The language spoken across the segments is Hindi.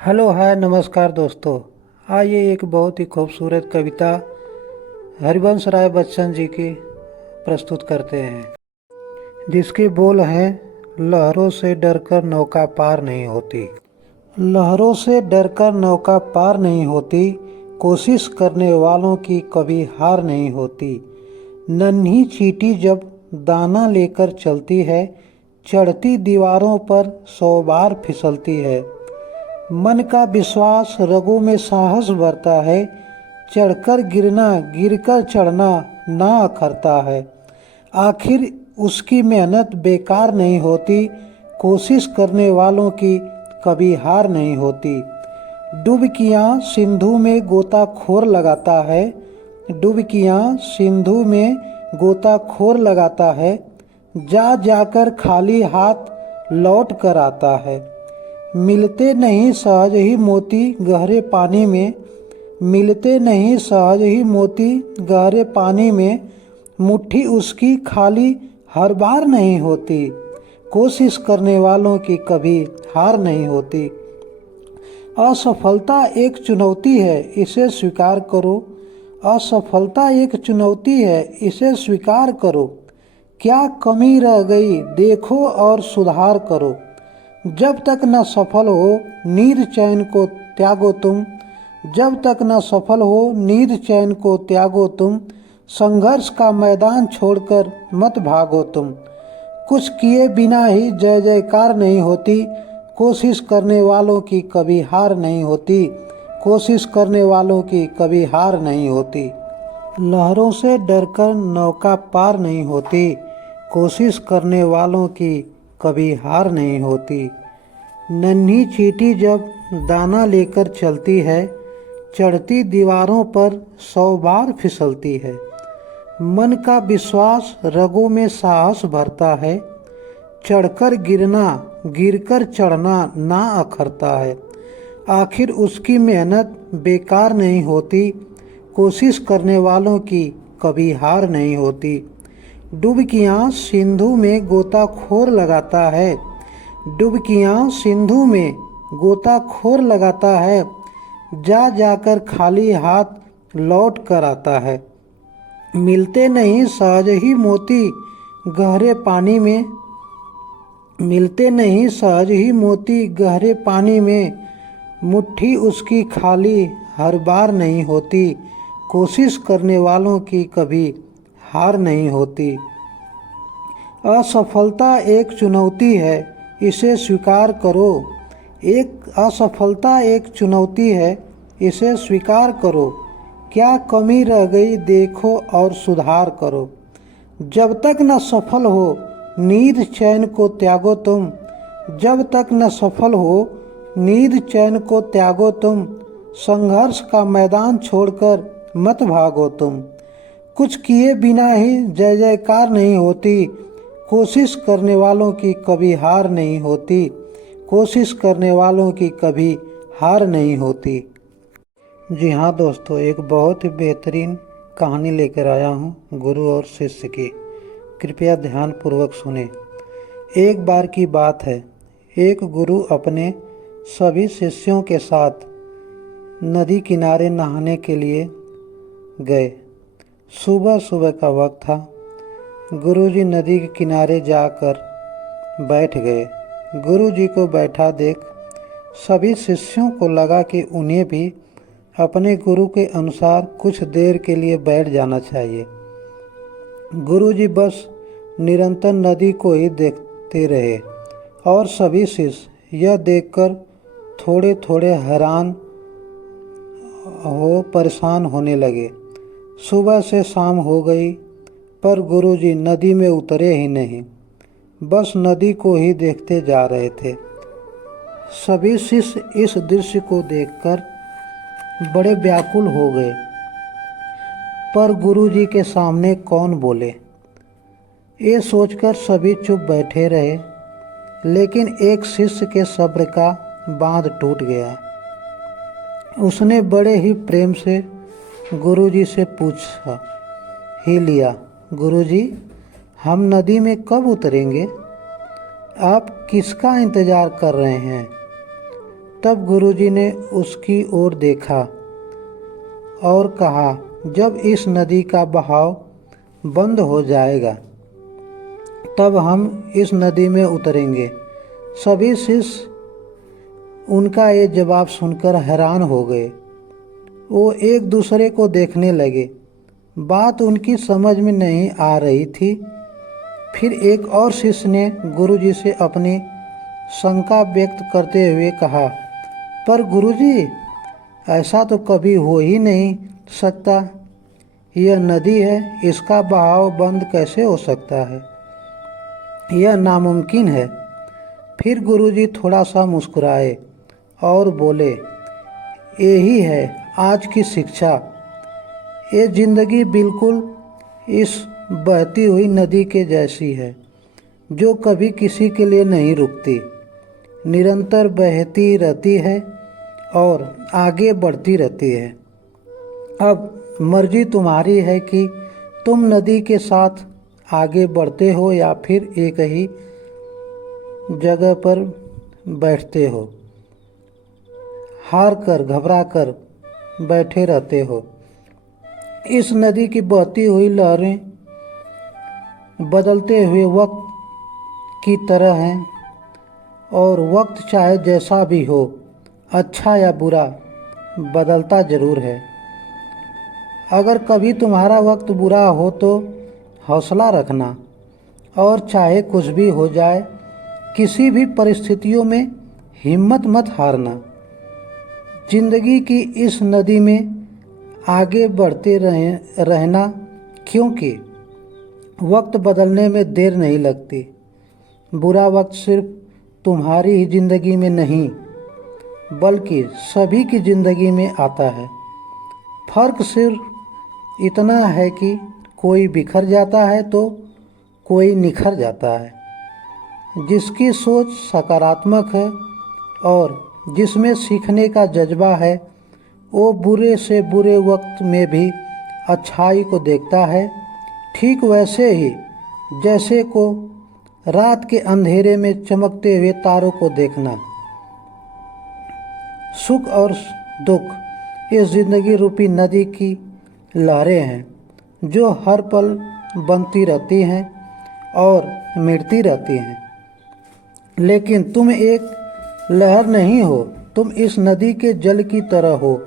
हेलो हाय नमस्कार दोस्तों। आइए एक बहुत ही खूबसूरत कविता हरिवंश राय बच्चन जी की प्रस्तुत करते हैं, जिसके बोल हैं लहरों से डरकर नौका पार नहीं होती। लहरों से डरकर नौका पार नहीं होती, कोशिश करने वालों की कभी हार नहीं होती। नन्ही चींटी जब दाना लेकर चलती है, चढ़ती दीवारों पर 100 बार फिसलती है। मन का विश्वास रगों में साहस भरता है, चढ़कर गिरना गिरकर चढ़ना ना अखरता है। आखिर उसकी मेहनत बेकार नहीं होती, कोशिश करने वालों की कभी हार नहीं होती। डुबकियाँ सिंधु में गोताखोर लगाता है, डुबकियाँ सिंधु में गोताखोर लगाता है, जा जाकर खाली हाथ लौट कर आता है। मिलते नहीं सहज ही मोती गहरे पानी में, मिलते नहीं सहज ही मोती गहरे पानी में, मुट्ठी उसकी खाली हर बार नहीं होती। कोशिश करने वालों की कभी हार नहीं होती। असफलता एक चुनौती है, इसे स्वीकार करो। असफलता एक चुनौती है, इसे स्वीकार करो। क्या कमी रह गई देखो और सुधार करो। जब तक न सफल हो नींद चैन को त्यागो तुम, जब तक न सफल हो नींद चैन को त्यागो तुम, संघर्ष का मैदान छोड़कर मत भागो तुम। कुछ किए बिना ही जय जयकार नहीं होती, कोशिश करने वालों की कभी हार नहीं होती, कोशिश करने वालों की कभी हार नहीं होती। लहरों से डरकर नौका पार नहीं होती, कोशिश करने वालों की कभी हार नहीं होती। नन्ही चींटी जब दाना लेकर चलती है, चढ़ती दीवारों पर 100 बार फिसलती है। मन का विश्वास रगों में साहस भरता है, चढ़कर गिरना गिरकर चढ़ना ना अखरता है। आखिर उसकी मेहनत बेकार नहीं होती, कोशिश करने वालों की कभी हार नहीं होती। डुबकियाँ सिंधु में गोताखोर लगाता है, डुबकियाँ सिंधु में गोताखोर लगाता है, जा जाकर खाली हाथ लौट कर आता है। मिलते नहीं सहज ही मोती गहरे पानी में, मिलते नहीं सहज ही मोती गहरे पानी में, मुट्ठी उसकी खाली हर बार नहीं होती। कोशिश करने वालों की कभी हार नहीं होती। असफलता एक चुनौती है, इसे स्वीकार करो। असफलता एक चुनौती है, इसे स्वीकार करो। क्या कमी रह गई देखो और सुधार करो। जब तक न सफल हो नींद चैन को त्यागो तुम, जब तक न सफल हो नींद चैन को त्यागो तुम, संघर्ष का मैदान छोड़कर मत भागो तुम। कुछ किए बिना ही जय जयकार नहीं होती, कोशिश करने वालों की कभी हार नहीं होती, कोशिश करने वालों की कभी हार नहीं होती। जी हाँ दोस्तों, एक बहुत ही बेहतरीन कहानी लेकर आया हूँ गुरु और शिष्य की। कृपया ध्यानपूर्वक सुने। एक बार की बात है, एक गुरु अपने सभी शिष्यों के साथ नदी किनारे नहाने के लिए गए। सुबह सुबह का वक्त था। गुरुजी नदी के किनारे जाकर बैठ गए। गुरुजी को बैठा देख सभी शिष्यों को लगा कि उन्हें भी अपने गुरु के अनुसार कुछ देर के लिए बैठ जाना चाहिए। गुरुजी बस निरंतर नदी को ही देखते रहे और सभी शिष्य यह देखकर थोड़े थोड़े हैरान हो परेशान होने लगे। सुबह से शाम हो गई पर गुरुजी नदी में उतरे ही नहीं, बस नदी को ही देखते जा रहे थे। सभी शिष्य इस दृश्य को देखकर बड़े व्याकुल हो गए, पर गुरुजी के सामने कौन बोले, ये सोचकर सभी चुप बैठे रहे। लेकिन एक शिष्य के सब्र का बांध टूट गया। उसने बड़े ही प्रेम से गुरुजी से पूछा ही लिया, गुरुजी हम नदी में कब उतरेंगे? आप किसका इंतज़ार कर रहे हैं? तब गुरुजी ने उसकी ओर देखा और कहा, जब इस नदी का बहाव बंद हो जाएगा तब हम इस नदी में उतरेंगे। सभी शिष्य उनका ये जवाब सुनकर हैरान हो गए। वो एक दूसरे को देखने लगे। बात उनकी समझ में नहीं आ रही थी। फिर एक और शिष्य ने गुरुजी से अपनी शंका व्यक्त करते हुए कहा, पर गुरुजी, ऐसा तो कभी हो ही नहीं सकता। यह नदी है, इसका बहाव बंद कैसे हो सकता है? यह नामुमकिन है। फिर गुरुजी थोड़ा सा मुस्कुराए और बोले, यही है आज की शिक्षा। ये जिंदगी बिल्कुल इस बहती हुई नदी के जैसी है, जो कभी किसी के लिए नहीं रुकती, निरंतर बहती रहती है और आगे बढ़ती रहती है। अब मर्जी तुम्हारी है कि तुम नदी के साथ आगे बढ़ते हो या फिर एक ही जगह पर बैठते हो, हार कर घबरा कर बैठे रहते हो। इस नदी की बहती हुई लहरें बदलते हुए वक्त की तरह हैं और वक्त चाहे जैसा भी हो, अच्छा या बुरा, बदलता ज़रूर है। अगर कभी तुम्हारा वक्त बुरा हो तो हौसला रखना और चाहे कुछ भी हो जाए, किसी भी परिस्थितियों में हिम्मत मत हारना। जिंदगी की इस नदी में आगे बढ़ते रहना, क्योंकि वक्त बदलने में देर नहीं लगती। बुरा वक्त सिर्फ तुम्हारी ही ज़िंदगी में नहीं बल्कि सभी की ज़िंदगी में आता है। फ़र्क सिर्फ इतना है कि कोई बिखर जाता है तो कोई निखर जाता है। जिसकी सोच सकारात्मक है और जिसमें सीखने का जज्बा है, वो बुरे से बुरे वक्त में भी अच्छाई को देखता है। ठीक वैसे ही जैसे को रात के अंधेरे में चमकते हुए तारों को देखना। सुख और दुख इस जिंदगी रूपी नदी की लहरें हैं, जो हर पल बनती रहती हैं और मिटती रहती हैं। लेकिन तुम एक लहर नहीं हो, तुम इस नदी के जल की तरह हो,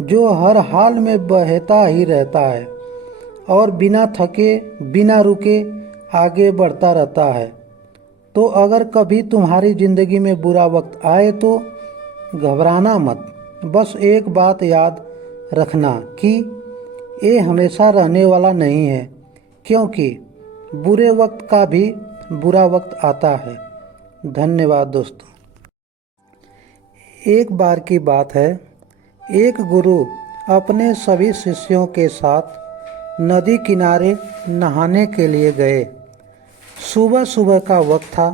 जो हर हाल में बहता ही रहता है और बिना थके बिना रुके आगे बढ़ता रहता है। तो अगर कभी तुम्हारी ज़िंदगी में बुरा वक्त आए तो घबराना मत। बस एक बात याद रखना कि ये हमेशा रहने वाला नहीं है, क्योंकि बुरे वक्त का भी बुरा वक्त आता है। धन्यवाद दोस्तों। एक बार की बात है, एक गुरु अपने सभी शिष्यों के साथ नदी किनारे नहाने के लिए गए। सुबह सुबह का वक्त था।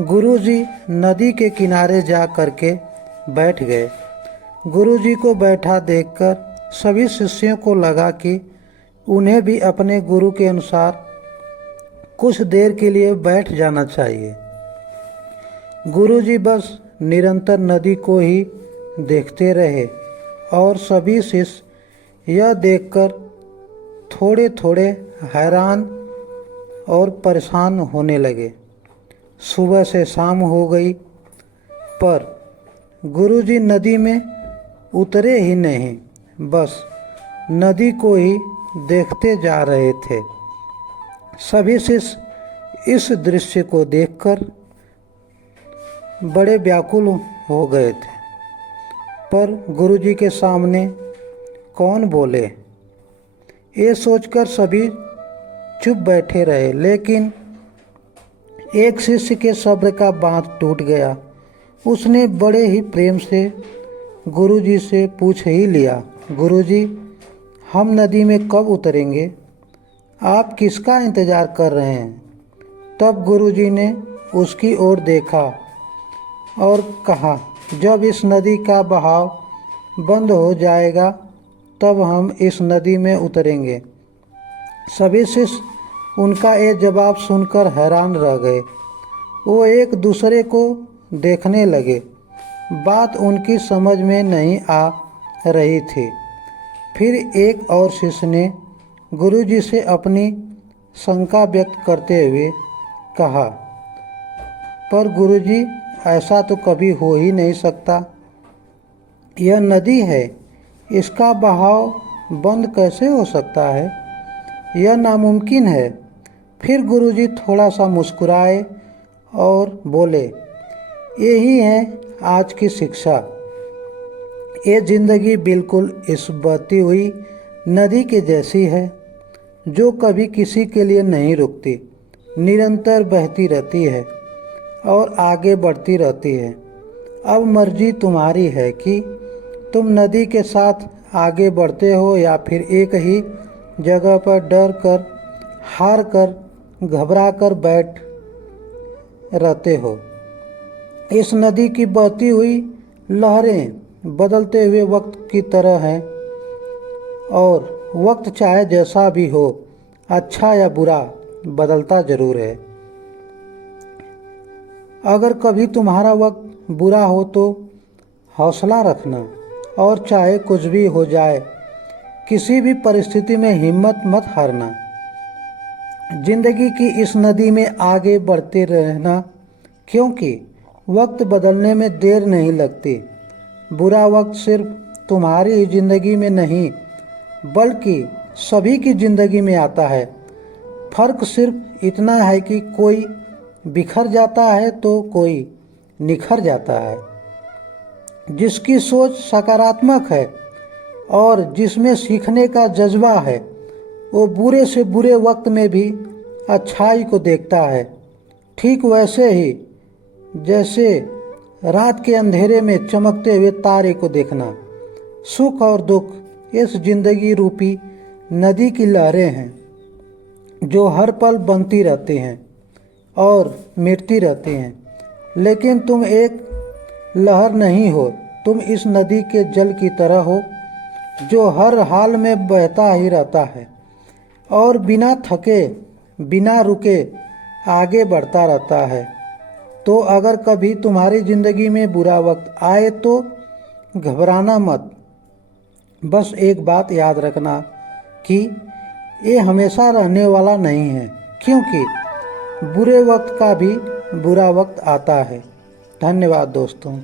गुरुजी नदी के किनारे जा कर के बैठ गए। गुरुजी को बैठा देखकर सभी शिष्यों को लगा कि उन्हें भी अपने गुरु के अनुसार कुछ देर के लिए बैठ जाना चाहिए। गुरुजी बस निरंतर नदी को ही देखते रहे और सभी शिष्य यह देखकर थोड़े थोड़े हैरान और परेशान होने लगे। सुबह से शाम हो गई, पर गुरुजी नदी में उतरे ही नहीं, बस नदी को ही देखते जा रहे थे। सभी शिष्य इस दृश्य को देखकर बड़े व्याकुल हो गए थे, पर गुरुजी के सामने कौन बोले, ये सोचकर सभी चुप बैठे रहे। लेकिन एक शिष्य के सब्र का बांध टूट गया। उसने बड़े ही प्रेम से गुरुजी से पूछ ही लिया, गुरुजी, हम नदी में कब उतरेंगे? आप किसका इंतज़ार कर रहे हैं? तब गुरुजी ने उसकी ओर देखा और कहा, जब इस नदी का बहाव बंद हो जाएगा तब हम इस नदी में उतरेंगे। सभी शिष्य उनका ये जवाब सुनकर हैरान रह गए। वो एक दूसरे को देखने लगे बात उनकी समझ में नहीं आ रही थी। फिर एक और शिष्य ने गुरुजी से अपनी शंका व्यक्त करते हुए कहा, पर गुरुजी, ऐसा तो कभी हो ही नहीं सकता। यह नदी है, इसका बहाव बंद कैसे हो सकता है? यह नामुमकिन है। फिर गुरुजी थोड़ा सा मुस्कुराए और बोले, यही है आज की शिक्षा। ये जिंदगी बिल्कुल इस बहती हुई नदी के जैसी है, जो कभी किसी के लिए नहीं रुकती, निरंतर बहती रहती है और आगे बढ़ती रहती है। अब मर्जी तुम्हारी है कि तुम नदी के साथ आगे बढ़ते हो या फिर एक ही जगह पर डर कर, हार कर, घबरा कर बैठ रहते हो। इस नदी की बहती हुई लहरें बदलते हुए वक्त की तरह हैं, और वक्त चाहे जैसा भी हो, अच्छा या बुरा, बदलता जरूर है। अगर कभी तुम्हारा वक्त बुरा हो तो हौसला रखना, और चाहे कुछ भी हो जाए, किसी भी परिस्थिति में हिम्मत मत हारना। जिंदगी की इस नदी में आगे बढ़ते रहना, क्योंकि वक्त बदलने में देर नहीं लगती। बुरा वक्त सिर्फ तुम्हारी ही जिंदगी में नहीं, बल्कि सभी की जिंदगी में आता है। फर्क सिर्फ इतना है कि कोई बिखर जाता है तो कोई निखर जाता है। जिसकी सोच सकारात्मक है और जिसमें सीखने का जज्बा है, वो बुरे से बुरे वक्त में भी अच्छाई को देखता है। ठीक वैसे ही जैसे रात के अंधेरे में चमकते हुए तारे को देखना। सुख और दुख इस जिंदगी रूपी नदी की लहरें हैं, जो हर पल बनती रहती हैं और मिटती रहती हैं। लेकिन तुम एक लहर नहीं हो, तुम इस नदी के जल की तरह हो, जो हर हाल में बहता ही रहता है और बिना थके, बिना रुके आगे बढ़ता रहता है। तो अगर कभी तुम्हारी ज़िंदगी में बुरा वक्त आए तो घबराना मत। बस एक बात याद रखना कि ये हमेशा रहने वाला नहीं है, क्योंकि बुरे वक्त का भी बुरा वक्त आता है। धन्यवाद दोस्तों।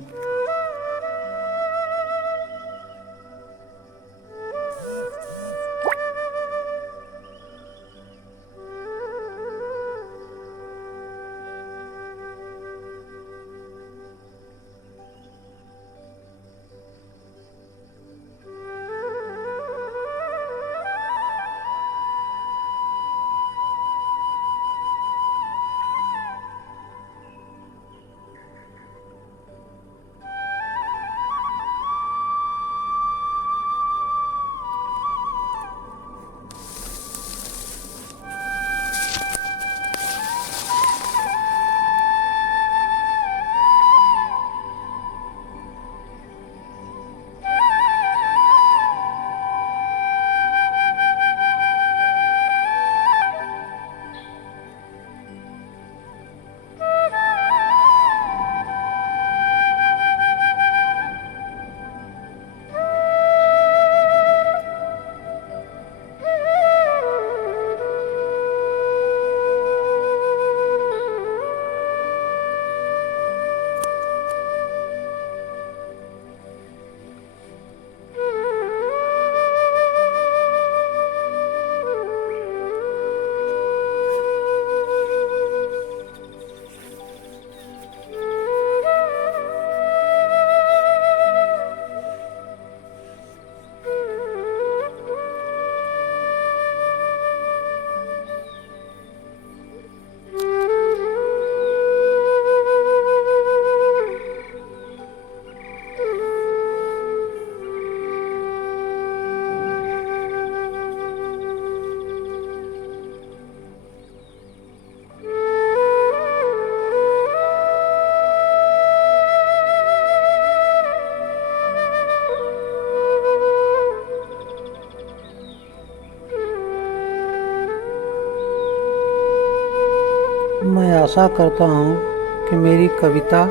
मैं आशा करता हूँ कि मेरी कविता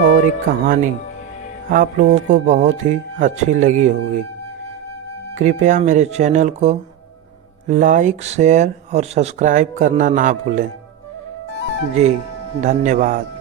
और एक कहानी आप लोगों को बहुत ही अच्छी लगी होगी। कृपया मेरे चैनल को लाइक, शेयर और सब्सक्राइब करना ना भूलें। जी धन्यवाद।